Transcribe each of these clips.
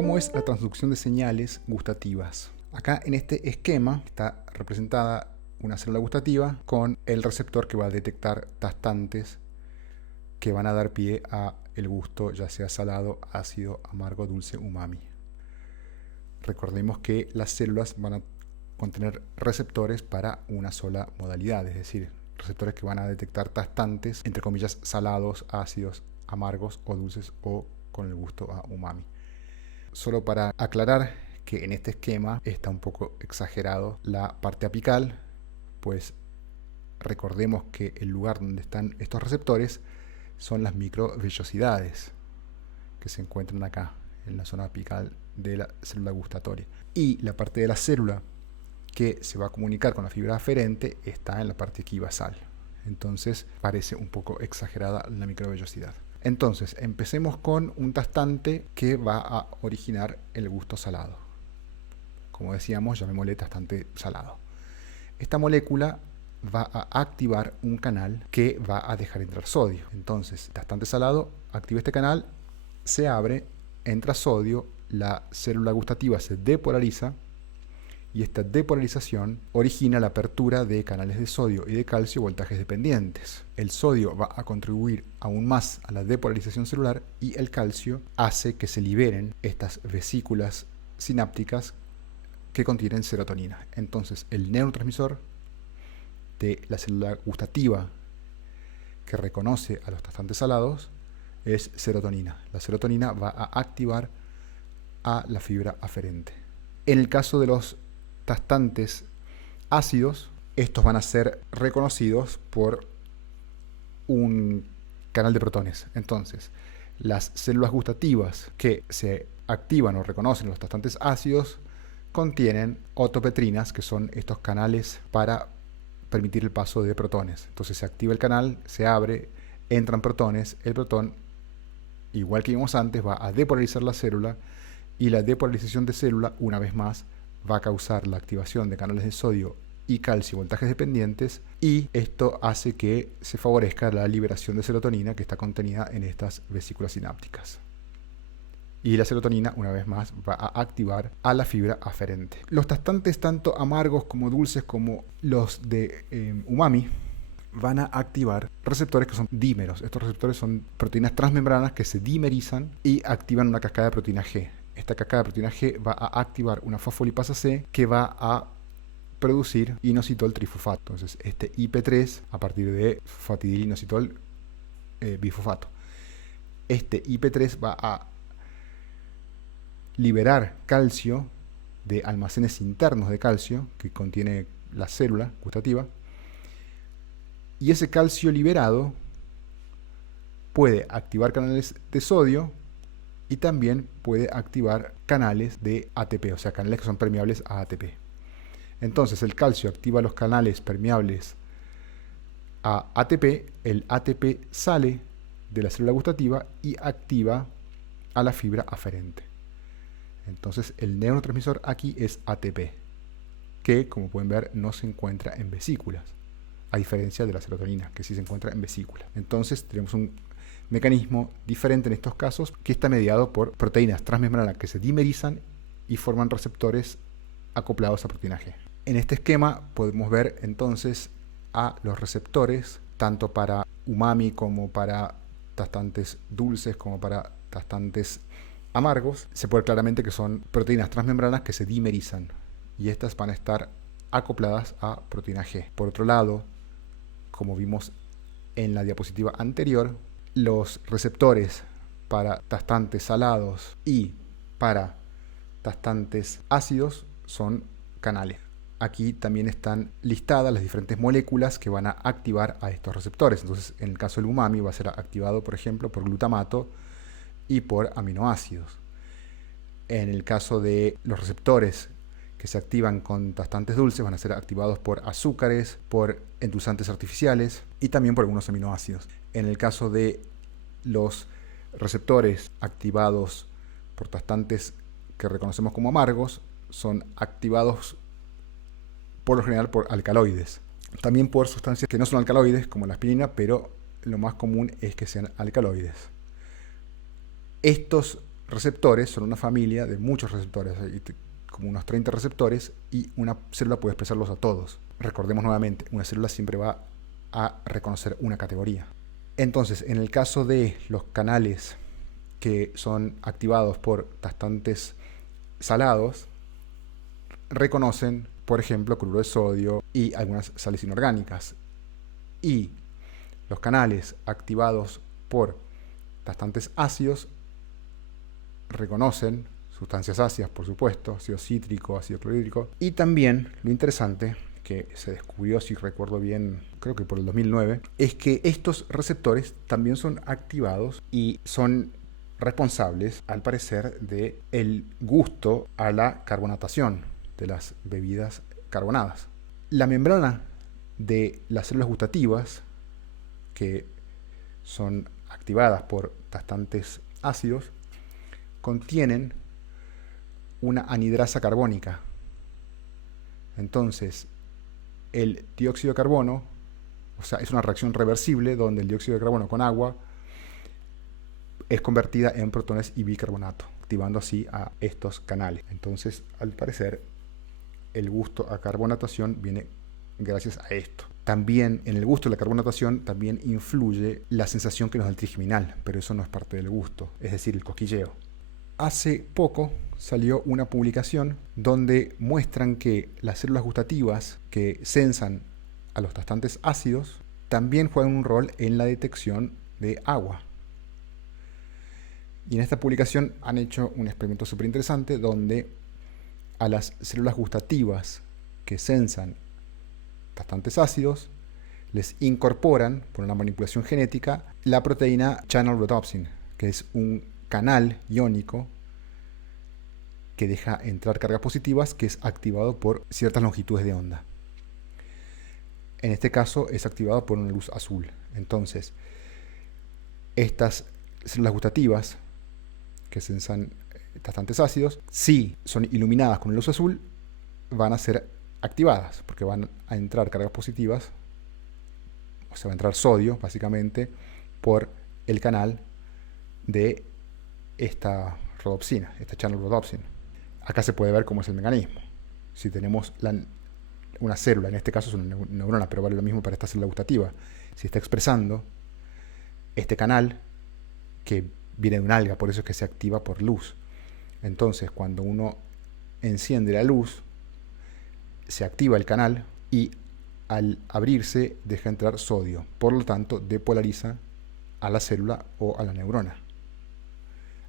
¿Cómo es la transducción de señales gustativas? Acá en este esquema está representada una célula gustativa con el receptor que va a detectar tastantes que van a dar pie a el gusto, ya sea salado, ácido, amargo, dulce, umami. Recordemos que las células van a contener receptores para una sola modalidad, es decir, receptores que van a detectar tastantes, entre comillas, salados, ácidos, amargos o dulces o con el gusto a umami. Solo para aclarar que en este esquema está un poco exagerado la parte apical, pues recordemos que el lugar donde están estos receptores son las microvellosidades que se encuentran acá en la zona apical de la célula gustatoria, y la parte de la célula que se va a comunicar con la fibra aferente está en la parte equibasal. Entonces parece un poco exagerada la microvellosidad. Entonces empecemos con un tastante que va a originar el gusto salado. Como decíamos, llamémosle tastante salado. Esta molécula va a activar un canal que va a dejar entrar sodio. Entonces, tastante salado activa este canal, se abre, entra sodio, la célula gustativa se depolariza y esta depolarización origina la apertura de canales de sodio y de calcio voltajes dependientes. El sodio va a contribuir aún más a la depolarización celular y el calcio hace que se liberen estas vesículas sinápticas que contienen serotonina. Entonces, el neurotransmisor de la célula gustativa que reconoce a los tastantes salados es serotonina. La serotonina va a activar a la fibra aferente. En el caso de los tastantes ácidos, estos van a ser reconocidos por un canal de protones. Entonces, las células gustativas que se activan o reconocen los tastantes ácidos contienen otopetrinas, que son estos canales para permitir el paso de protones. Entonces se activa el canal, se abre, entran protones, el protón, igual que vimos antes, va a depolarizar la célula y la depolarización de célula, una vez más, va a causar la activación de canales de sodio y calcio voltajes dependientes, y esto hace que se favorezca la liberación de serotonina que está contenida en estas vesículas sinápticas. Y la serotonina, una vez más, va a activar a la fibra aferente. Los tastantes, tanto amargos como dulces como los de umami, van a activar receptores que son dímeros. Estos receptores son proteínas transmembranas que se dimerizan y activan una cascada de proteína G. Esta cascada de proteína G va a activar una fosfolipasa C que va a producir inositol trifosfato. Entonces, este IP3, a partir de fatidilinositol bifosfato, este IP3 va a liberar calcio de almacenes internos de calcio que contiene la célula gustativa, y ese calcio liberado puede activar canales de sodio y también puede activar canales de ATP, o sea, canales que son permeables a ATP. Entonces el calcio activa los canales permeables a ATP, el ATP sale de la célula gustativa y activa a la fibra aferente. Entonces el neurotransmisor aquí es ATP, que como pueden ver no se encuentra en vesículas, a diferencia de la serotonina, que sí se encuentra en vesículas. Entonces tenemos un mecanismo diferente en estos casos, que está mediado por proteínas transmembranas que se dimerizan y forman receptores acoplados a proteína G. En este esquema podemos ver entonces a los receptores, tanto para umami como para tastantes dulces, como para tastantes amargos. Se puede ver claramente que son proteínas transmembranas que se dimerizan y estas van a estar acopladas a proteína G. Por otro lado, como vimos en la diapositiva anterior, los receptores para tastantes salados y para tastantes ácidos son canales. Aquí también están listadas las diferentes moléculas que van a activar a estos receptores. Entonces, en el caso del umami va a ser activado, por ejemplo, por glutamato y por aminoácidos. En el caso de los receptores que se activan con tastantes dulces, van a ser activados por azúcares, por endulzantes artificiales y también por algunos aminoácidos. En el caso de los receptores activados por tastantes que reconocemos como amargos, son activados por lo general por alcaloides. También por sustancias que no son alcaloides, como la aspirina, pero lo más común es que sean alcaloides. Estos receptores son una familia de muchos receptores, como unos 30 receptores, y una célula puede expresarlos a todos. Recordemos nuevamente, una célula siempre va a reconocer una categoría. Entonces, en el caso de los canales que son activados por tastantes salados, reconocen, por ejemplo, cloruro de sodio y algunas sales inorgánicas. Y los canales activados por tastantes ácidos reconocen sustancias ácidas, por supuesto, ácido cítrico, ácido clorhídrico. Y también, lo interesante, que se descubrió, si recuerdo bien, creo que por el 2009, es que estos receptores también son activados y son responsables, al parecer, del gusto a la carbonatación de las bebidas carbonadas. La membrana de las células gustativas, que son activadas por tastantes ácidos, contienen una anhidrasa carbónica. Entonces, el dióxido de carbono, o sea, es una reacción reversible donde el dióxido de carbono con agua es convertida en protones y bicarbonato, activando así a estos canales. Entonces, al parecer, el gusto a carbonatación viene gracias a esto. También en el gusto de la carbonatación también influye la sensación que nos da el trigeminal, pero eso no es parte del gusto, es decir, el cosquilleo. Hace poco salió una publicación donde muestran que las células gustativas que sensan a los tastantes ácidos también juegan un rol en la detección de agua. Y en esta publicación han hecho un experimento súper interesante donde a las células gustativas que sensan tastantes ácidos les incorporan, por una manipulación genética, la proteína channel rhodopsin, que es un canal iónico que deja entrar cargas positivas, que es activado por ciertas longitudes de onda. En este caso es activado por una luz azul. Entonces, estas células gustativas que sensan tastantes ácidos, si son iluminadas con luz azul, van a ser activadas, porque van a entrar cargas positivas, o sea, va a entrar sodio, básicamente, por el canal de esta rhodopsina, esta channel rhodopsin. Acá se puede ver cómo es el mecanismo. Si tenemos una célula, en este caso es una neurona, pero vale lo mismo para esta célula gustativa, si está expresando este canal que viene de un alga, por eso es que se activa por luz. Entonces, cuando uno enciende la luz, se activa el canal y al abrirse deja entrar sodio. Por lo tanto, depolariza a la célula o a la neurona,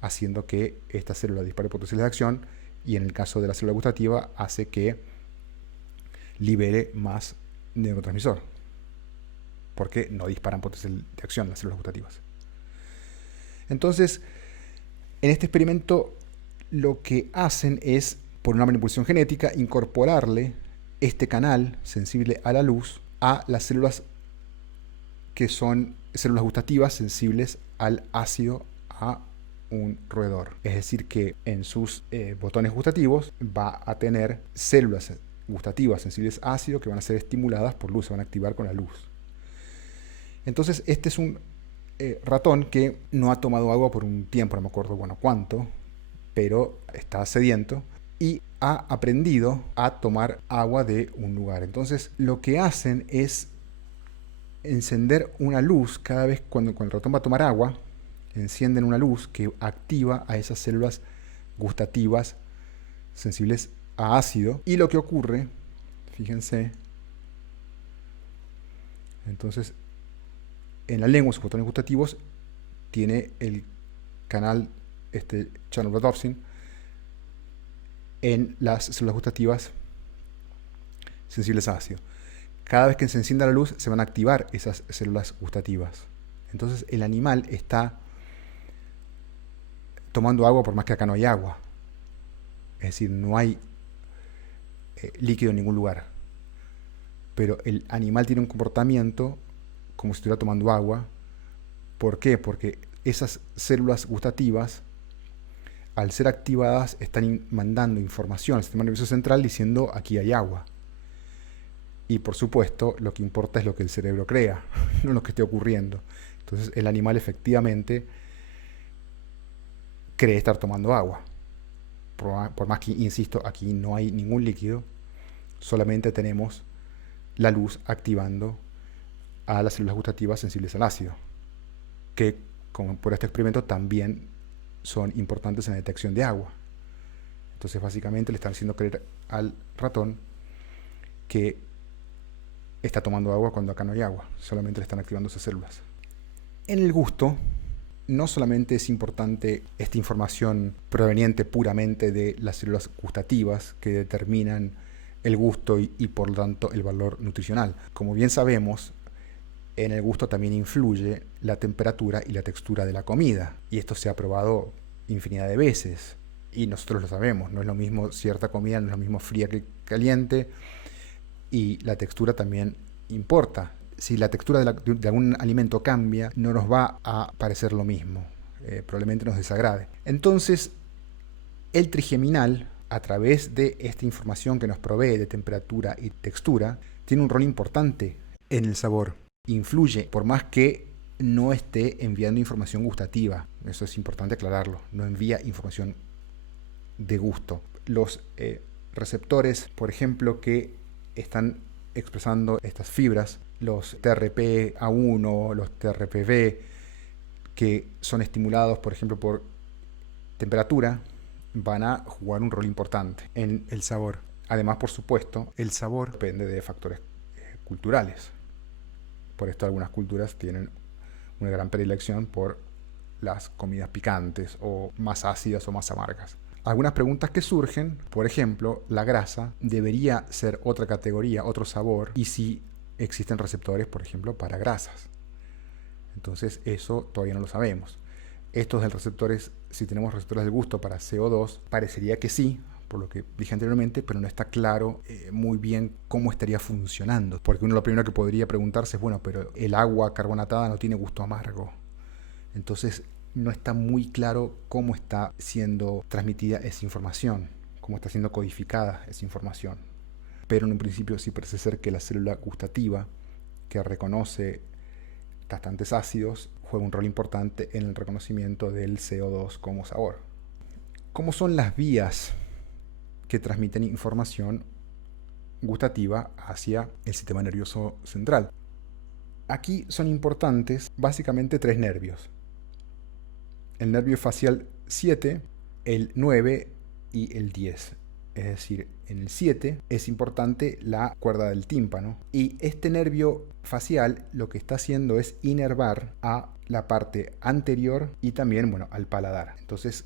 haciendo que esta célula dispare potenciales de acción, y en el caso de la célula gustativa hace que libere más neurotransmisor, porque no disparan potencial de acción las células gustativas. Entonces, en este experimento lo que hacen es, por una manipulación genética, incorporarle este canal sensible a la luz a las células que son células gustativas sensibles al ácido a un roedor. Es decir, que en sus botones gustativos va a tener células gustativas sensibles a ácido que van a ser estimuladas por luz, se van a activar con la luz. Entonces, este es un ratón que no ha tomado agua por un tiempo, no me acuerdo cuánto, pero está sediento y ha aprendido a tomar agua de un lugar. Entonces, lo que hacen es encender una luz cada vez cuando el ratón va a tomar agua, encienden una luz que activa a esas células gustativas sensibles a ácido. Y lo que ocurre, fíjense, entonces en la lengua, sus botones gustativos, tiene el canal, channel rhodopsin, en las células gustativas sensibles a ácido. Cada vez que se encienda la luz, se van a activar esas células gustativas. Entonces el animal está tomando agua por más que acá no hay agua. Es decir, no hay líquido en ningún lugar. Pero el animal tiene un comportamiento como si estuviera tomando agua. ¿Por qué? Porque esas células gustativas, al ser activadas, están mandando información al sistema nervioso central diciendo aquí hay agua. Y por supuesto, lo que importa es lo que el cerebro crea, no lo que esté ocurriendo. Entonces el animal efectivamente cree estar tomando agua. Por más que, insisto, aquí no hay ningún líquido, solamente tenemos la luz activando a las células gustativas sensibles al ácido, que como por este experimento también son importantes en la detección de agua. Entonces básicamente le están haciendo creer al ratón que está tomando agua cuando acá no hay agua, solamente le están activando esas células. En el gusto, no solamente es importante esta información proveniente puramente de las células gustativas que determinan el gusto y por lo tanto el valor nutricional. Como bien sabemos, en el gusto también influye la temperatura y la textura de la comida. Y esto se ha probado infinidad de veces. Y nosotros lo sabemos. No es lo mismo cierta comida, no es lo mismo fría que caliente. Y la textura también importa. Si la textura de algún alimento cambia, no nos va a parecer lo mismo. Probablemente nos desagrade. Entonces, el trigeminal, a través de esta información que nos provee de temperatura y textura, tiene un rol importante en el sabor. Influye, por más que no esté enviando información gustativa. Eso es importante aclararlo. No envía información de gusto. Los receptores, por ejemplo, que están expresando estas fibras, los TRPA1, los TRPV, que son estimulados, por ejemplo, por temperatura, van a jugar un rol importante en el sabor. Además, por supuesto, el sabor depende de factores culturales. Por esto algunas culturas tienen una gran predilección por las comidas picantes o más ácidas o más amargas. Algunas preguntas que surgen, por ejemplo, la grasa debería ser otra categoría, otro sabor, y si existen receptores, por ejemplo, para grasas. Entonces eso todavía no lo sabemos. Estos de receptores, si tenemos receptores del gusto para CO2, parecería que sí, por lo que dije anteriormente, pero no está claro muy bien cómo estaría funcionando. Porque uno lo primero que podría preguntarse es, bueno, pero el agua carbonatada no tiene gusto amargo. Entonces no está muy claro cómo está siendo transmitida esa información, cómo está siendo codificada esa información. Pero en un principio sí parece ser que la célula gustativa, que reconoce tastantes ácidos, juega un rol importante en el reconocimiento del CO2 como sabor. ¿Cómo son las vías que transmiten información gustativa hacia el sistema nervioso central? Aquí son importantes básicamente tres nervios: el nervio facial 7, el 9 y el 10. Es decir, en el 7 es importante la cuerda del tímpano, y este nervio facial lo que está haciendo es inervar a la parte anterior y también, bueno, al paladar. Entonces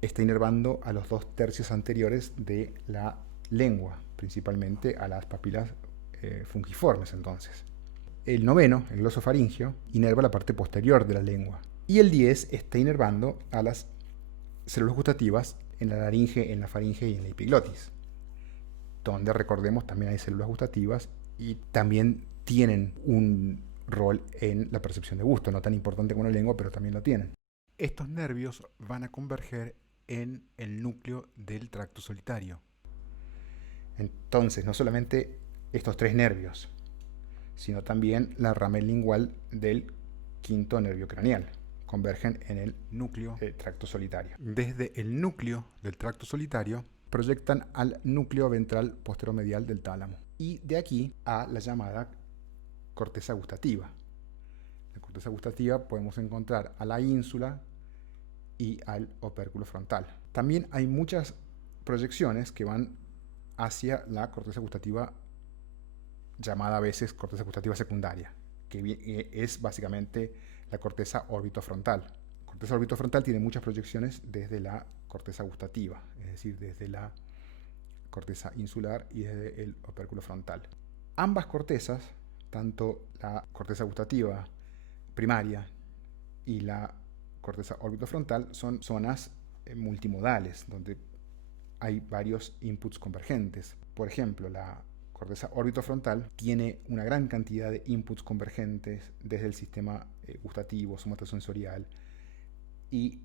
está inervando a los 2/3 anteriores de la lengua, principalmente a las papilas fungiformes. Entonces el noveno, el glosofaringio, inerva la parte posterior de la lengua, y el 10 está inervando a las células gustativas en la laringe, en la faringe y en la epiglotis, donde, recordemos, también hay células gustativas y también tienen un rol en la percepción de gusto, no tan importante como la lengua, pero también lo tienen. Estos nervios van a converger en el núcleo del tracto solitario. Entonces, no solamente estos tres nervios, sino también la ramal lingual del quinto nervio craneal convergen en el núcleo del tracto solitario. Desde el núcleo del tracto solitario proyectan al núcleo ventral posteromedial del tálamo, y de aquí a la llamada corteza gustativa. La corteza gustativa podemos encontrar a la ínsula y al opérculo frontal. También hay muchas proyecciones que van hacia la corteza gustativa, llamada a veces corteza gustativa secundaria, que es básicamente la corteza orbitofrontal. La corteza orbitofrontal tiene muchas proyecciones desde la corteza gustativa, es decir, desde la corteza insular y desde el opérculo frontal. Ambas cortezas, tanto la corteza gustativa primaria y la corteza orbitofrontal, son zonas multimodales, donde hay varios inputs convergentes. Por ejemplo, la corteza orbitofrontal tiene una gran cantidad de inputs convergentes desde el sistema gustativo, somatosensorial, y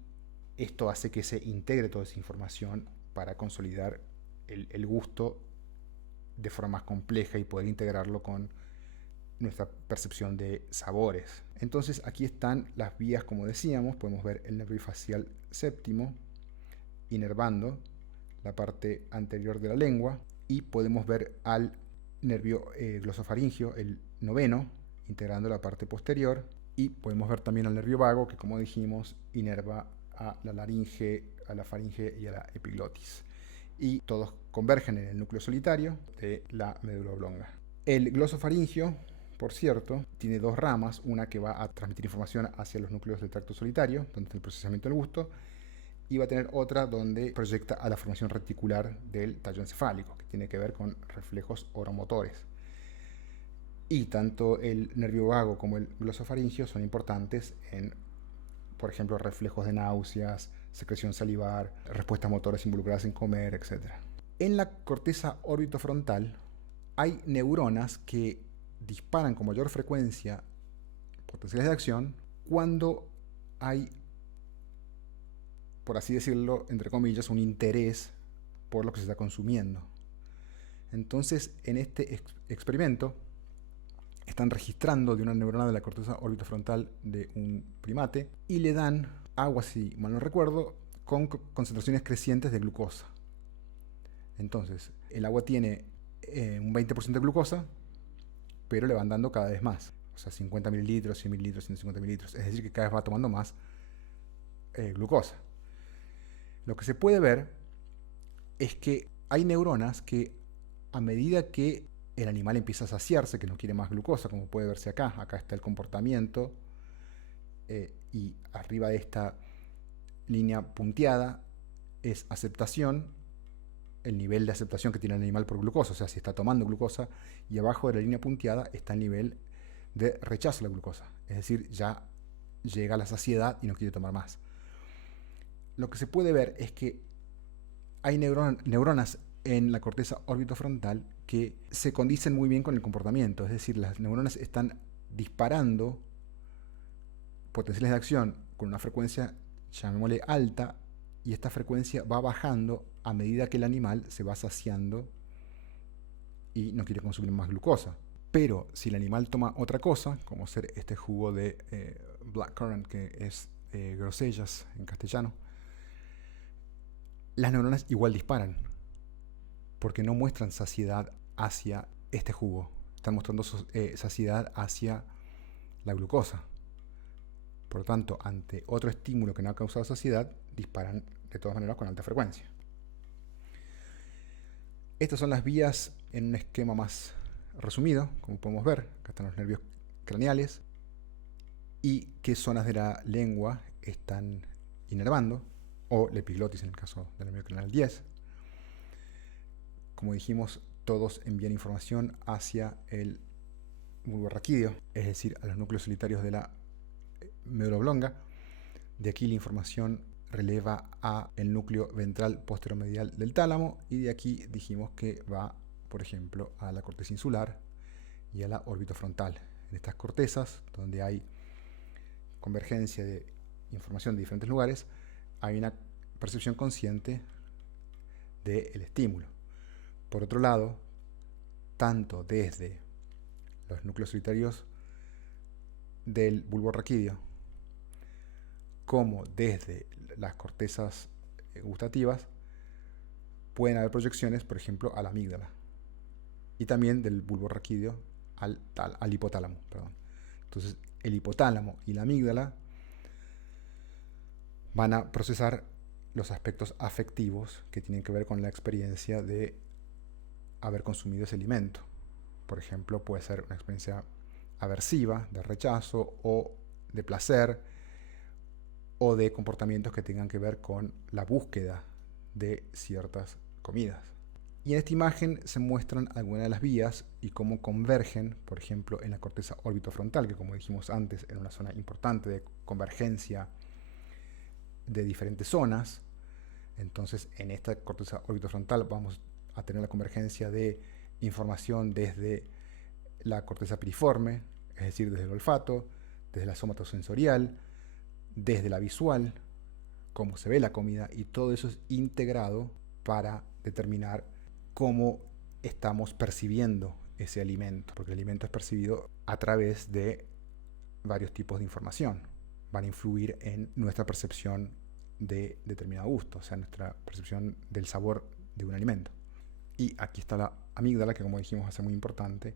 esto hace que se integre toda esa información para consolidar el gusto de forma más compleja y poder integrarlo con nuestra percepción de sabores. Entonces aquí están las vías, como decíamos, podemos ver el nervio facial séptimo inervando la parte anterior de la lengua, y podemos ver al nervio glosofaringio, el noveno, integrando la parte posterior, y podemos ver también al nervio vago, que como dijimos inerva a la laringe, a la faringe y a la epiglotis, y todos convergen en el núcleo solitario de la médula oblonga. El glosofaringio, por cierto, tiene dos ramas, una que va a transmitir información hacia los núcleos del tracto solitario, donde está el procesamiento del gusto, y va a tener otra donde proyecta a la formación reticular del tallo encefálico, que tiene que ver con reflejos oromotores. Y tanto el nervio vago como el glosofaringio son importantes en, por ejemplo, reflejos de náuseas, secreción salivar, respuestas motoras involucradas en comer, etc. En la corteza orbitofrontal hay neuronas que disparan con mayor frecuencia potenciales de acción cuando hay, por así decirlo, entre comillas, un interés por lo que se está consumiendo. Entonces, en este experimento, están registrando de una neurona de la corteza orbitofrontal de un primate y le dan agua, si mal no recuerdo, con concentraciones crecientes de glucosa. Entonces, el agua tiene un 20% de glucosa, pero le van dando cada vez más. O sea, 50 mililitros, 100 mililitros, 150 mililitros. Es decir, que cada vez va tomando más glucosa. Lo que se puede ver es que hay neuronas que, a medida que el animal empieza a saciarse, que no quiere más glucosa, como puede verse acá, acá está el comportamiento, y arriba de esta línea punteada es aceptación, el nivel de aceptación que tiene el animal por glucosa, o sea, si está tomando glucosa, y abajo de la línea punteada está el nivel de rechazo a la glucosa, es decir, ya llega a la saciedad y no quiere tomar más. Lo que se puede ver es que hay neuronas en la corteza orbitofrontal que se condicen muy bien con el comportamiento, es decir, las neuronas están disparando potenciales de acción con una frecuencia, llamémosle alta, y esta frecuencia va bajando a medida que el animal se va saciando y no quiere consumir más glucosa. Pero si el animal toma otra cosa, como ser este jugo de blackcurrant, que es grosellas en castellano, las neuronas igual disparan, porque no muestran saciedad hacia este jugo, están mostrando saciedad hacia la glucosa. Por lo tanto, ante otro estímulo que no ha causado saciedad, disparan de todas maneras con alta frecuencia. Estas son las vías en un esquema más resumido, como podemos ver. Acá están los nervios craneales y qué zonas de la lengua están inervando, o la epiglotis en el caso del nervio craneal 10. Como dijimos, todos envían información hacia el bulbo raquídeo, es decir, a los núcleos solitarios de la médula oblonga. De aquí la información releva a el núcleo ventral posteromedial del tálamo, y de aquí dijimos que va, por ejemplo, a la corteza insular y a la orbitofrontal. En estas cortezas, donde hay convergencia de información de diferentes lugares, hay una percepción consciente del estímulo. Por otro lado, tanto desde los núcleos solitarios del bulbo raquídeo como desde las cortezas gustativas pueden haber proyecciones, por ejemplo, a la amígdala, y también del bulbo raquídeo al hipotálamo. Entonces, el hipotálamo y la amígdala van a procesar los aspectos afectivos que tienen que ver con la experiencia de haber consumido ese alimento. Por ejemplo, puede ser una experiencia aversiva, de rechazo, o de placer, o de comportamientos que tengan que ver con la búsqueda de ciertas comidas. Y en esta imagen se muestran algunas de las vías y cómo convergen, por ejemplo, en la corteza orbitofrontal, que como dijimos antes era una zona importante de convergencia de diferentes zonas. Entonces, en esta corteza orbitofrontal vamos a tener la convergencia de información desde la corteza piriforme, es decir, desde el olfato, desde la somatosensorial, desde la visual, cómo se ve la comida, y todo eso es integrado para determinar cómo estamos percibiendo ese alimento, porque el alimento es percibido a través de varios tipos de información. Van a influir en nuestra percepción de determinado gusto, o sea, nuestra percepción del sabor de un alimento. Y aquí está la amígdala, que como dijimos va a ser muy importante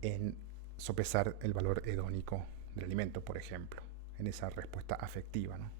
en sopesar el valor hedónico del alimento, por ejemplo, en esa respuesta afectiva, ¿no?